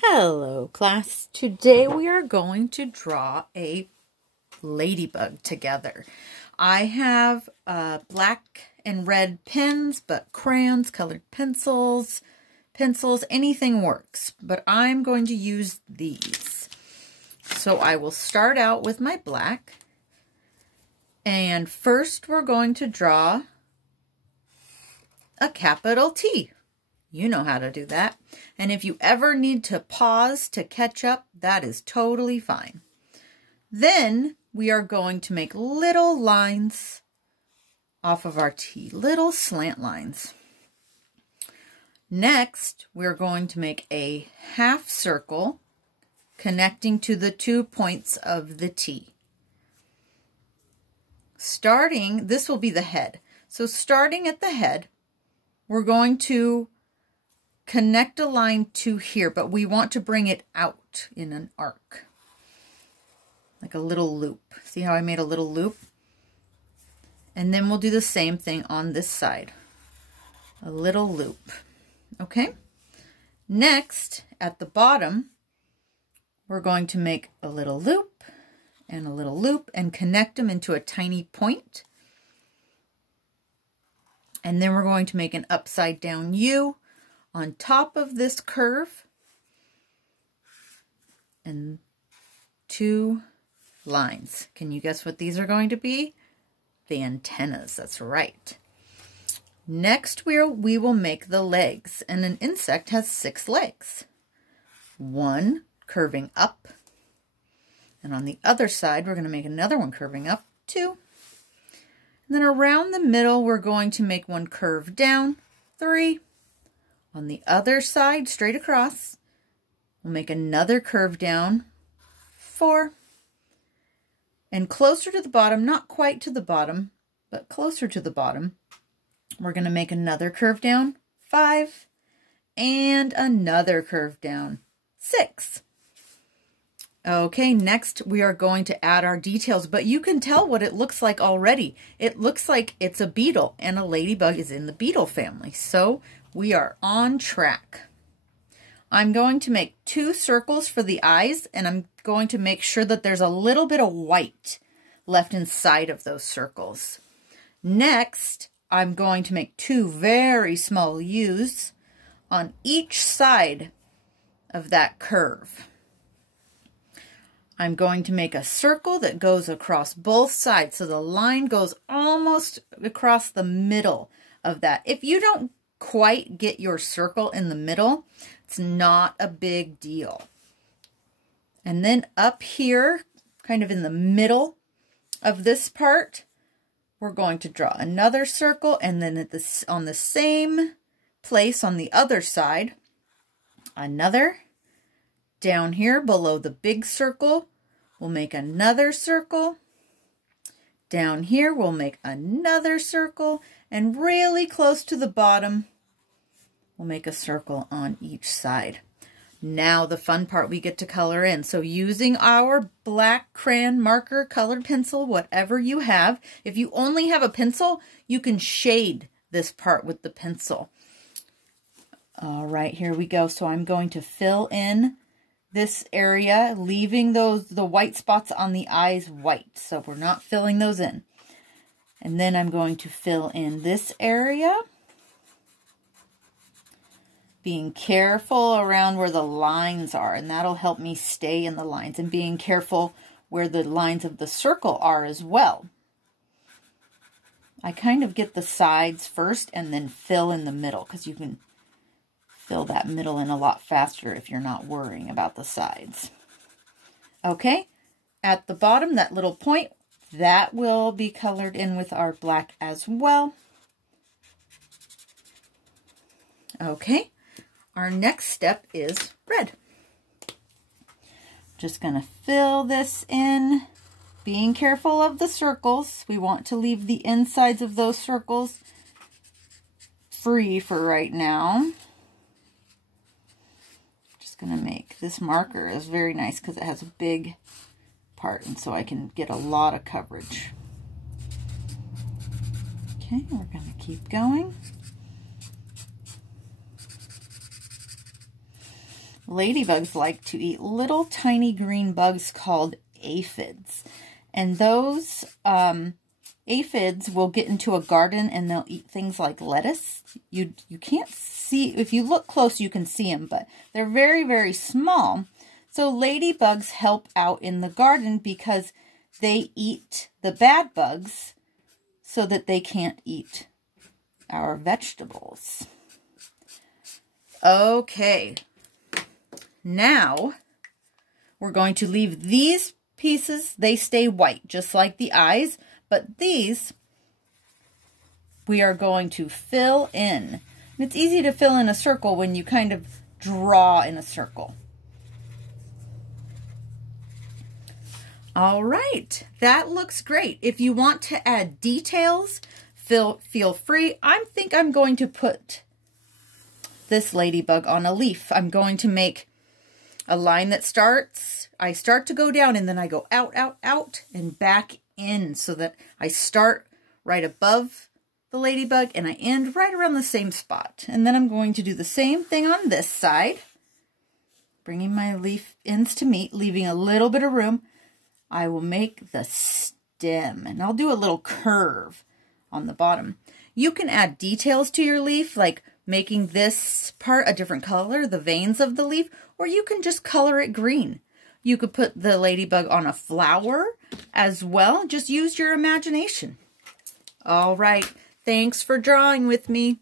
Hello class, today we are going to draw a ladybug together. I have black and red pens, but crayons, colored pencils, anything works, but I'm going to use these. So I will start out with my black, and first we're going to draw a capital T. You know how to do that. And if you ever need to pause to catch up, that is totally fine. Then we are going to make little lines off of our T, little slant lines. Next, we're going to make a half circle connecting to the 2 points of the T. This will be the head. So starting at the head, we're going to connect a line to here, but we want to bring it out in an arc, like a little loop. See how I made a little loop? And then we'll do the same thing on this side, a little loop. Okay, next at the bottom we're going to make a little loop and a little loop and connect them into a tiny point. And then we're going to make an upside down U on top of this curve and 2 lines. Can you guess what these are going to be? The antennas, that's right. Next we will make the legs, and an insect has 6 legs. 1 curving up, and on the other side we're going to make another one curving up, 2. And then around the middle we're going to make 1 curve down, 3. On the other side, straight across, we'll make another curve down, 4. And closer to the bottom, not quite to the bottom, but closer to the bottom, we're going to make another curve down, 5. And another curve down, 6. Okay, next we are going to add our details, but you can tell what it looks like already. It looks like it's a beetle, and a ladybug is in the beetle family. So we are on track. I'm going to make 2 circles for the eyes, and I'm going to make sure that there's a little bit of white left inside of those circles. Next, I'm going to make 2 very small U's on each side of that curve. I'm going to make a circle that goes across both sides, so the line goes almost across the middle of that. If you don't quite get your circle in the middle, it's not a big deal. And then up here, kind of in the middle of this part, we're going to draw another circle, and then on the same place on the other side, another. Down here below the big circle, we'll make another circle. Down here, we'll make another circle. And really close to the bottom, we'll make a circle on each side. Now the fun part, we get to color in. So using our black crayon marker, colored pencil, whatever you have. If you only have a pencil, you can shade this part with the pencil. All right, here we go. So I'm going to fill in this area, leaving the white spots on the eyes white. So we're not filling those in. And then I'm going to fill in this area, being careful around where the lines are, and that'll help me stay in the lines, and being careful where the lines of the circle are as well. I kind of get the sides first and then fill in the middle, because you can fill that middle in a lot faster if you're not worrying about the sides. Okay, at the bottom, that little point, that will be colored in with our black as well. Okay, our next step is red. Just going to fill this in, being careful of the circles. We want to leave the insides of those circles free for right now. Just going to make this marker is very nice because it has a big part, and so I can get a lot of coverage. Okay, we're going to keep going. Ladybugs like to eat little tiny green bugs called aphids. And those aphids will get into a garden and they'll eat things like lettuce. You can't see, if you look close you can see them, but they're very, very small. So ladybugs help out in the garden because they eat the bad bugs so that they can't eat our vegetables. Okay. Now, we're going to leave these pieces, they stay white, just like the eyes, but these we are going to fill in. And it's easy to fill in a circle when you kind of draw in a circle. All right, that looks great. If you want to add details, feel free. I think I'm going to put this ladybug on a leaf. I'm going to make a line that starts, I start to go down and then I go out, out, out and back in so that I start right above the ladybug and I end right around the same spot. And then I'm going to do the same thing on this side, bringing my leaf ends to meet, leaving a little bit of room. I will make the stem and I'll do a little curve on the bottom. You can add details to your leaf, like making this part a different color, the veins of the leaf, or you can just color it green. You could put the ladybug on a flower as well. Just use your imagination. All right. Thanks for drawing with me.